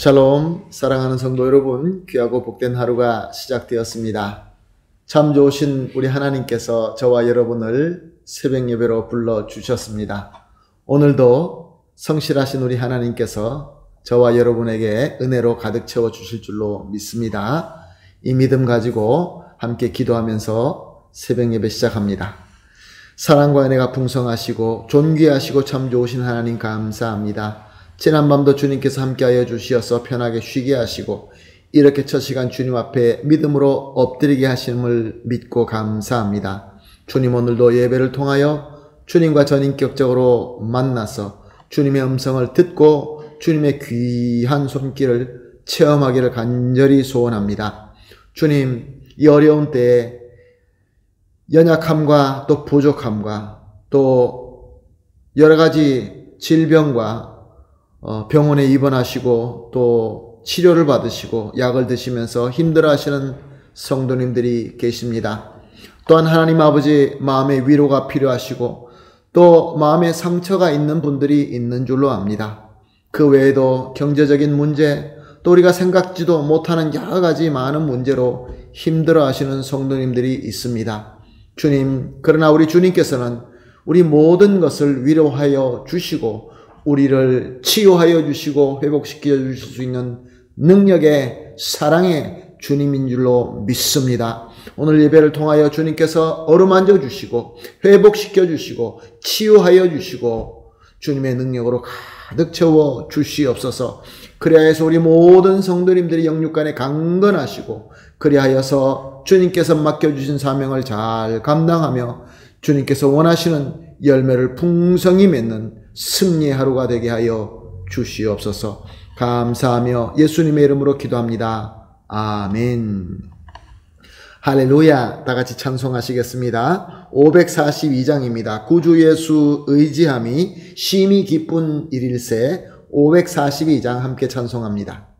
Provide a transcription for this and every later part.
샬롬, 사랑하는 성도 여러분, 귀하고 복된 하루가 시작되었습니다. 참 좋으신 우리 하나님께서 저와 여러분을 새벽 예배로 불러주셨습니다. 오늘도 성실하신 우리 하나님께서 저와 여러분에게 은혜로 가득 채워주실 줄로 믿습니다. 이 믿음 가지고 함께 기도하면서 새벽 예배 시작합니다. 사랑과 은혜가 풍성하시고 존귀하시고 참 좋으신 하나님 감사합니다. 지난밤도 주님께서 함께하여 주시어서 편하게 쉬게 하시고 이렇게 첫 시간 주님 앞에 믿음으로 엎드리게 하심을 믿고 감사합니다. 주님, 오늘도 예배를 통하여 주님과 전인격적으로 만나서 주님의 음성을 듣고 주님의 귀한 손길을 체험하기를 간절히 소원합니다. 주님, 이 어려운 때에 연약함과 또 부족함과 또 여러 가지 질병과 병원에 입원하시고 또 치료를 받으시고 약을 드시면서 힘들어하시는 성도님들이 계십니다. 또한 하나님 아버지 마음의 위로가 필요하시고 또 마음에 상처가 있는 분들이 있는 줄로 압니다. 그 외에도 경제적인 문제, 또 우리가 생각지도 못하는 여러 가지 많은 문제로 힘들어하시는 성도님들이 있습니다. 주님, 그러나 우리 주님께서는 우리 모든 것을 위로하여 주시고 우리를 치유하여 주시고 회복시켜 주실 수 있는 능력의 사랑의 주님인 줄로 믿습니다. 오늘 예배를 통하여 주님께서 어루만져 주시고 회복시켜 주시고 치유하여 주시고 주님의 능력으로 가득 채워 주시옵소서. 그리하여서 우리 모든 성도님들이 영육간에 강건하시고 그리하여서 주님께서 맡겨주신 사명을 잘 감당하며 주님께서 원하시는 열매를 풍성히 맺는 승리의 하루가 되게 하여 주시옵소서. 감사하며 예수님의 이름으로 기도합니다. 아멘. 할렐루야. 다 같이 찬송하시겠습니다. 542장입니다. 구주 예수 의지함이 심히 기쁜 일일세. 542장 함께 찬송합니다.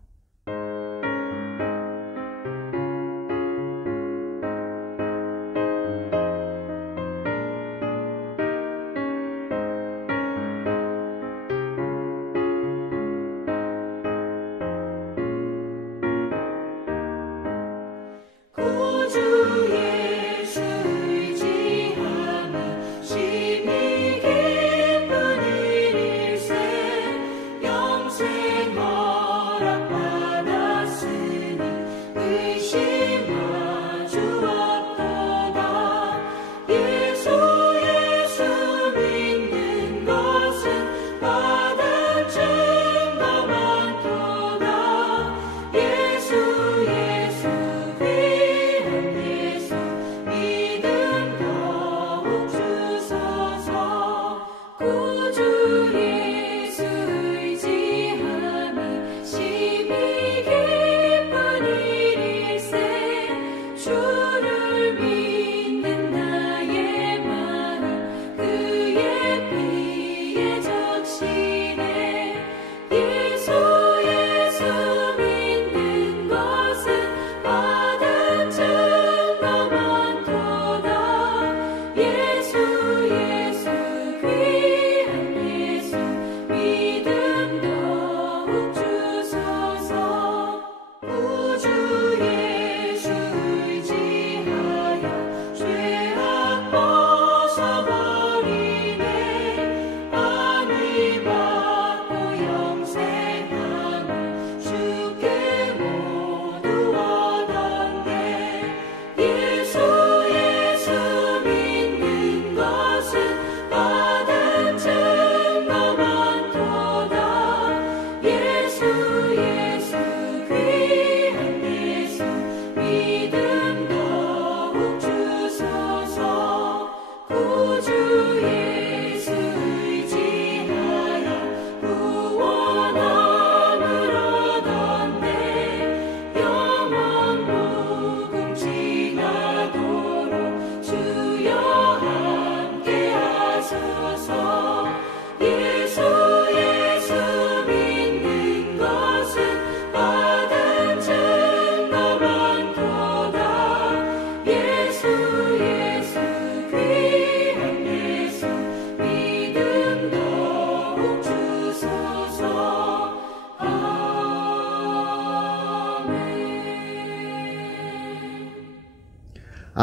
예수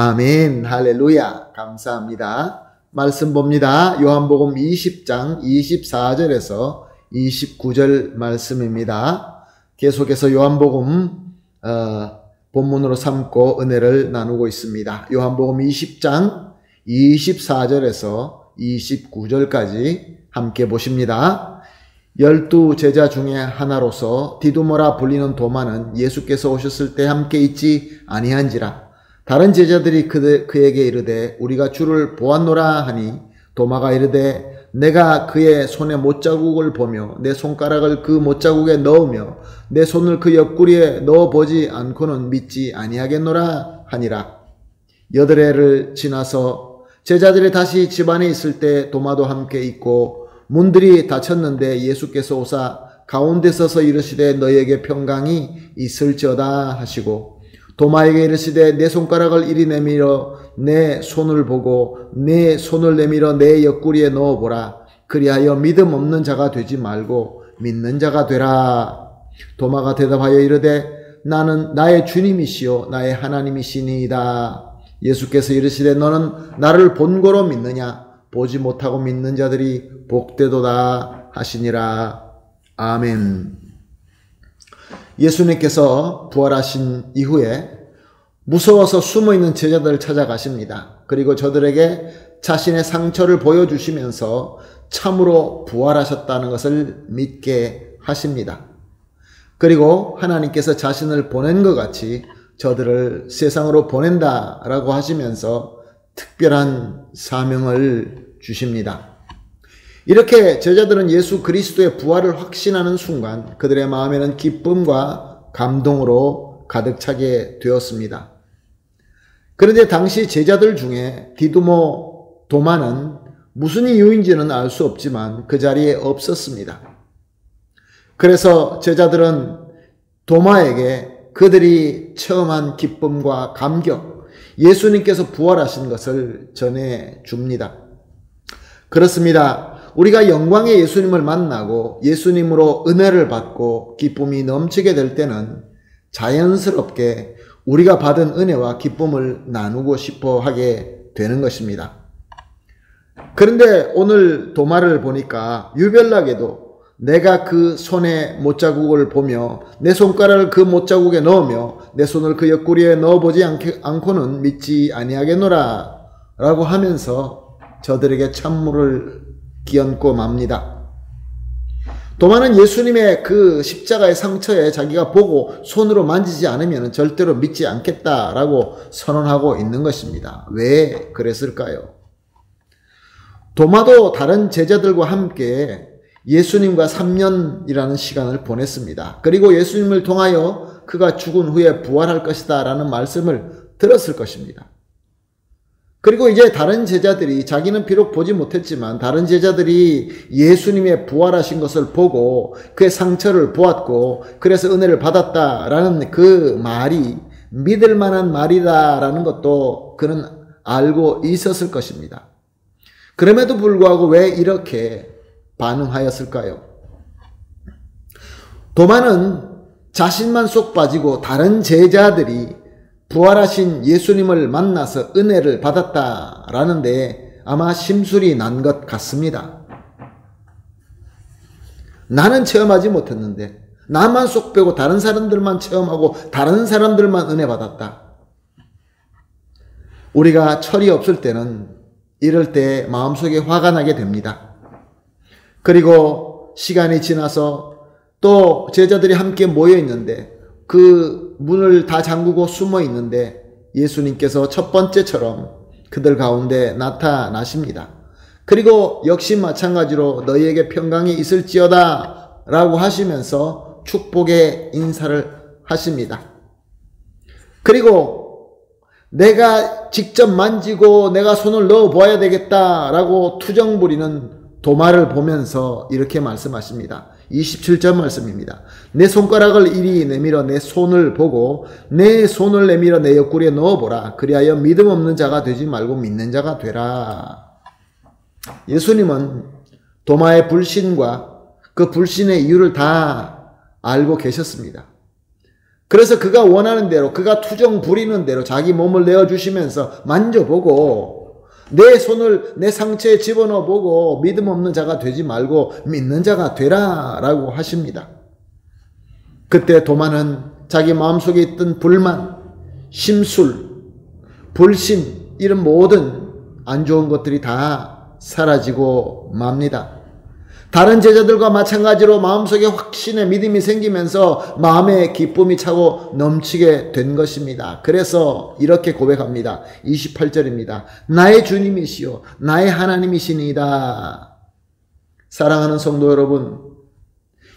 아멘. 할렐루야. 감사합니다. 말씀 봅니다. 요한복음 20장 24절에서 29절 말씀입니다. 계속해서 요한복음 본문으로 삼고 은혜를 나누고 있습니다. 요한복음 20장 24절에서 29절까지 함께 보십니다. 12 제자 중에 하나로서 디두모라 불리는 도마는 예수께서 오셨을 때 함께 있지 아니한지라. 다른 제자들이 그에게 이르되 우리가 주를 보았노라 하니 도마가 이르되 내가 그의 손에 못자국을 보며 내 손가락을 그 못자국에 넣으며 내 손을 그 옆구리에 넣어보지 않고는 믿지 아니하겠노라 하니라. 8해를 지나서 제자들이 다시 집안에 있을 때 도마도 함께 있고 문들이 닫혔는데 예수께서 오사 가운데 서서 이르시되 너희에게 평강이 있을지어다 하시고 도마에게 이르시되 내 손가락을 이리 내밀어 내 손을 보고 내 손을 내밀어 내 옆구리에 넣어보라. 그리하여 믿음 없는 자가 되지 말고 믿는 자가 되라. 도마가 대답하여 이르되 나는 나의 주님이시요 나의 하나님이시니이다. 예수께서 이르시되 너는 나를 본고로 믿느냐? 보지 못하고 믿는 자들이 복되도다 하시니라. 아멘. 예수님께서 부활하신 이후에 무서워서 숨어있는 제자들을 찾아가십니다. 그리고 저들에게 자신의 상처를 보여주시면서 참으로 부활하셨다는 것을 믿게 하십니다. 그리고 하나님께서 자신을 보낸 것 같이 저들을 세상으로 보낸다라고 하시면서 특별한 사명을 주십니다. 이렇게 제자들은 예수 그리스도의 부활을 확신하는 순간 그들의 마음에는 기쁨과 감동으로 가득 차게 되었습니다. 그런데 당시 제자들 중에 디두모 도마는 무슨 이유인지는 알 수 없지만 그 자리에 없었습니다. 그래서 제자들은 도마에게 그들이 체험한 기쁨과 감격, 예수님께서 부활하신 것을 전해 줍니다. 그렇습니다. 우리가 영광의 예수님을 만나고 예수님으로 은혜를 받고 기쁨이 넘치게 될 때는 자연스럽게 우리가 받은 은혜와 기쁨을 나누고 싶어 하게 되는 것입니다. 그런데 오늘 도마를 보니까 유별나게도 내가 그 손에 못자국을 보며 내 손가락을 그 못자국에 넣으며 내 손을 그 옆구리에 넣어보지 않고는 믿지 아니하겠노라 라고 하면서 저들에게 찬물을 끼얹고 맙니다. 도마는 예수님의 그 십자가의 상처에 자기가 보고 손으로 만지지 않으면 절대로 믿지 않겠다라고 선언하고 있는 것입니다. 왜 그랬을까요? 도마도 다른 제자들과 함께 예수님과 3년이라는 시간을 보냈습니다. 그리고 예수님을 통하여 그가 죽은 후에 부활할 것이다 라는 말씀을 들었을 것입니다. 그리고 이제 다른 제자들이 자기는 비록 보지 못했지만 다른 제자들이 예수님의 부활하신 것을 보고 그의 상처를 보았고 그래서 은혜를 받았다라는 그 말이 믿을 만한 말이다라는 것도 그는 알고 있었을 것입니다. 그럼에도 불구하고 왜 이렇게 반응하였을까요? 도마는 자신만 쏙 빠지고 다른 제자들이 부활하신 예수님을 만나서 은혜를 받았다라는 데 아마 심술이 난 것 같습니다. 나는 체험하지 못했는데 나만 쏙 빼고 다른 사람들만 체험하고 다른 사람들만 은혜 받았다. 우리가 철이 없을 때는 이럴 때 마음속에 화가 나게 됩니다. 그리고 시간이 지나서 또 제자들이 함께 모여 있는데 그 문을 다 잠그고 숨어 있는데 예수님께서 첫 번째처럼 그들 가운데 나타나십니다. 그리고 역시 마찬가지로 너희에게 평강이 있을지어다 라고 하시면서 축복의 인사를 하십니다. 그리고 내가 직접 만지고 내가 손을 넣어 보아야 되겠다라고 투정 부리는 도마를 보면서 이렇게 말씀하십니다. 27절 말씀입니다. 내 손가락을 이리 내밀어 내 손을 보고 내 손을 내밀어 내 옆구리에 넣어보라. 그리하여 믿음 없는 자가 되지 말고 믿는 자가 되라. 예수님은 도마의 불신과 그 불신의 이유를 다 알고 계셨습니다. 그래서 그가 원하는 대로, 그가 투정 부리는 대로 자기 몸을 내어주시면서 만져보고 내 손을 내 상처에 집어넣어 보고 믿음 없는 자가 되지 말고 믿는 자가 되라 라고 하십니다. 그때 도마는 자기 마음속에 있던 불만, 심술, 불신 이런 모든 안 좋은 것들이 다 사라지고 맙니다. 다른 제자들과 마찬가지로 마음속에 확신의 믿음이 생기면서 마음의 기쁨이 차고 넘치게 된 것입니다. 그래서 이렇게 고백합니다. 28절입니다. 나의 주님이시요 나의 하나님이시니이다. 사랑하는 성도 여러분,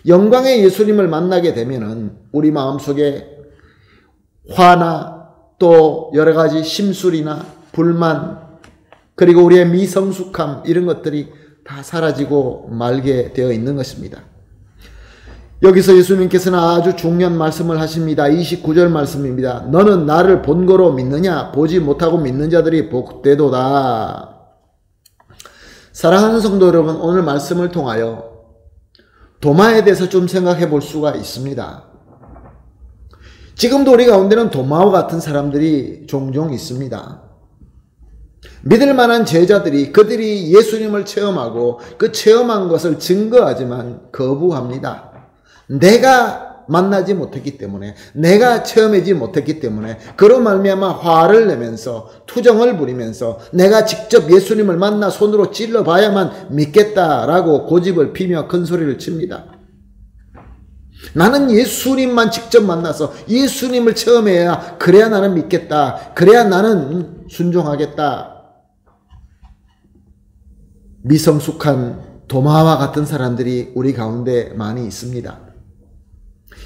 영광의 예수님을 만나게 되면은 우리 마음속에 화나 또 여러 가지 심술이나 불만 그리고 우리의 미성숙함 이런 것들이 다 사라지고 말게 되어 있는 것입니다. 여기서 예수님께서는 아주 중요한 말씀을 하십니다. 29절 말씀입니다. 너는 나를 본거로 믿느냐? 보지 못하고 믿는 자들이 복되도다. 사랑하는 성도 여러분, 오늘 말씀을 통하여 도마에 대해서 좀 생각해 볼 수가 있습니다. 지금도 우리 가운데는 도마와 같은 사람들이 종종 있습니다. 믿을 만한 제자들이 그들이 예수님을 체험하고 그 체험한 것을 증거하지만 거부합니다. 내가 만나지 못했기 때문에, 내가 체험하지 못했기 때문에 그로 말미암아 화를 내면서 투정을 부리면서 내가 직접 예수님을 만나 손으로 찔러봐야만 믿겠다라고 고집을 피며 큰 소리를 칩니다. 나는 예수님만 직접 만나서 예수님을 체험해야 그래야 나는 믿겠다. 그래야 나는 순종하겠다. 미성숙한 도마와 같은 사람들이 우리 가운데 많이 있습니다.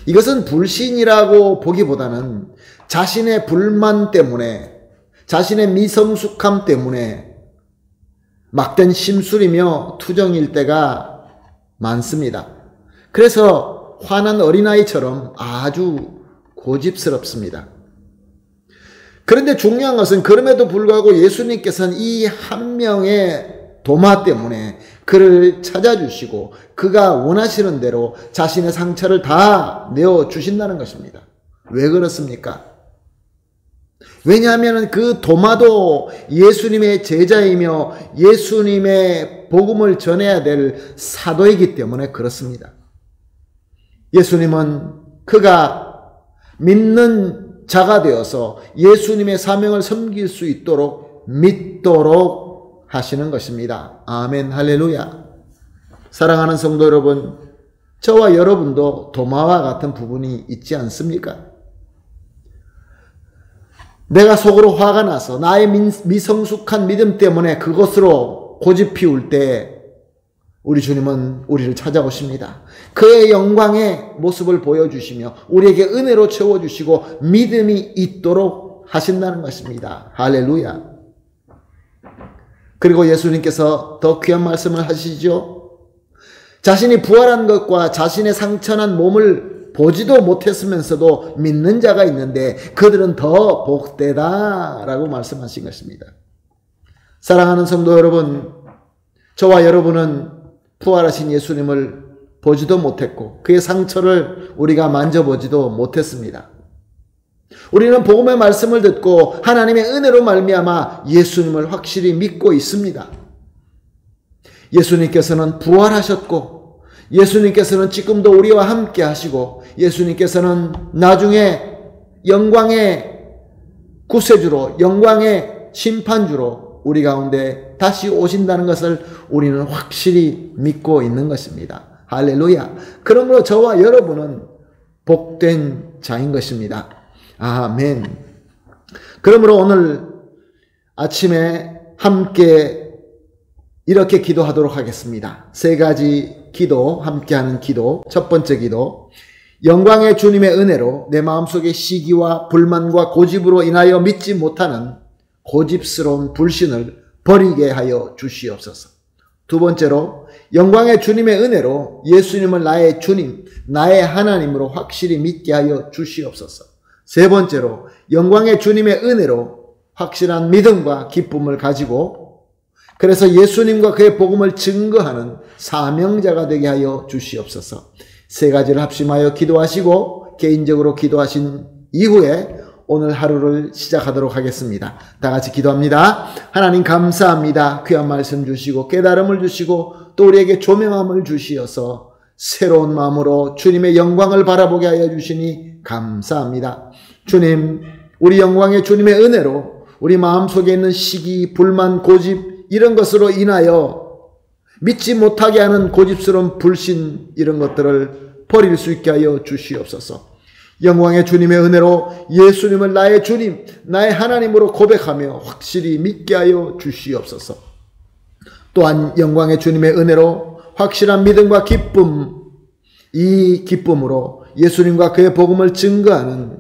이것은 불신이라고 보기보다는 자신의 불만 때문에, 자신의 미성숙함 때문에 막된 심술이며 투정일 때가 많습니다. 그래서 화난 어린아이처럼 아주 고집스럽습니다. 그런데 중요한 것은 그럼에도 불구하고 예수님께서는 이 한 명의 도마 때문에 그를 찾아주시고 그가 원하시는 대로 자신의 상처를 다 내어주신다는 것입니다. 왜 그렇습니까? 왜냐하면 그 도마도 예수님의 제자이며 예수님의 복음을 전해야 될 사도이기 때문에 그렇습니다. 예수님은 그가 믿는 자가 되어서 예수님의 사명을 섬길 수 있도록 믿도록 하시는 것입니다. 아멘, 할렐루야. 사랑하는 성도 여러분, 저와 여러분도 도마와 같은 부분이 있지 않습니까? 내가 속으로 화가 나서 나의 미성숙한 믿음 때문에 그것으로 고집 피울 때 우리 주님은 우리를 찾아오십니다. 그의 영광의 모습을 보여주시며 우리에게 은혜로 채워주시고 믿음이 있도록 하신다는 것입니다. 할렐루야. 그리고 예수님께서 더 귀한 말씀을 하시죠. 자신이 부활한 것과 자신의 상처난 몸을 보지도 못했으면서도 믿는 자가 있는데 그들은 더 복되다라고 말씀하신 것입니다. 사랑하는 성도 여러분, 저와 여러분은 부활하신 예수님을 보지도 못했고 그의 상처를 우리가 만져보지도 못했습니다. 우리는 복음의 말씀을 듣고 하나님의 은혜로 말미암아 예수님을 확실히 믿고 있습니다. 예수님께서는 부활하셨고 예수님께서는 지금도 우리와 함께 하시고 예수님께서는 나중에 영광의 구세주로 영광의 심판주로 우리 가운데 다시 오신다는 것을 우리는 확실히 믿고 있는 것입니다. 할렐루야. 그러므로 저와 여러분은 복된 자인 것입니다. 아멘. 그러므로 오늘 아침에 함께 이렇게 기도하도록 하겠습니다. 세 가지 기도, 함께하는 기도. 첫 번째 기도. 영광의 주님의 은혜로 내 마음속의 시기와 불만과 고집으로 인하여 믿지 못하는 고집스러운 불신을 버리게 하여 주시옵소서. 두 번째로 영광의 주님의 은혜로 예수님을 나의 주님, 나의 하나님으로 확실히 믿게 하여 주시옵소서. 세 번째로 영광의 주님의 은혜로 확실한 믿음과 기쁨을 가지고 그래서 예수님과 그의 복음을 증거하는 사명자가 되게 하여 주시옵소서. 세 가지를 합심하여 기도하시고 개인적으로 기도하신 이후에 오늘 하루를 시작하도록 하겠습니다. 다 같이 기도합니다. 하나님 감사합니다. 귀한 말씀 주시고 깨달음을 주시고 또 우리에게 조명함을 주시어서 새로운 마음으로 주님의 영광을 바라보게 하여 주시니 감사합니다. 주님, 우리 영광의 주님의 은혜로 우리 마음속에 있는 시기, 불만, 고집 이런 것으로 인하여 믿지 못하게 하는 고집스러운 불신 이런 것들을 버릴 수 있게 하여 주시옵소서. 영광의 주님의 은혜로 예수님을 나의 주님, 나의 하나님으로 고백하며 확실히 믿게 하여 주시옵소서. 또한 영광의 주님의 은혜로 확실한 믿음과 기쁨, 이 기쁨으로 예수님과 그의 복음을 증거하는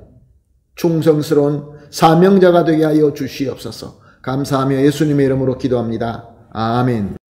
충성스러운 사명자가 되게 하여 주시옵소서. 감사하며 예수님의 이름으로 기도합니다. 아멘.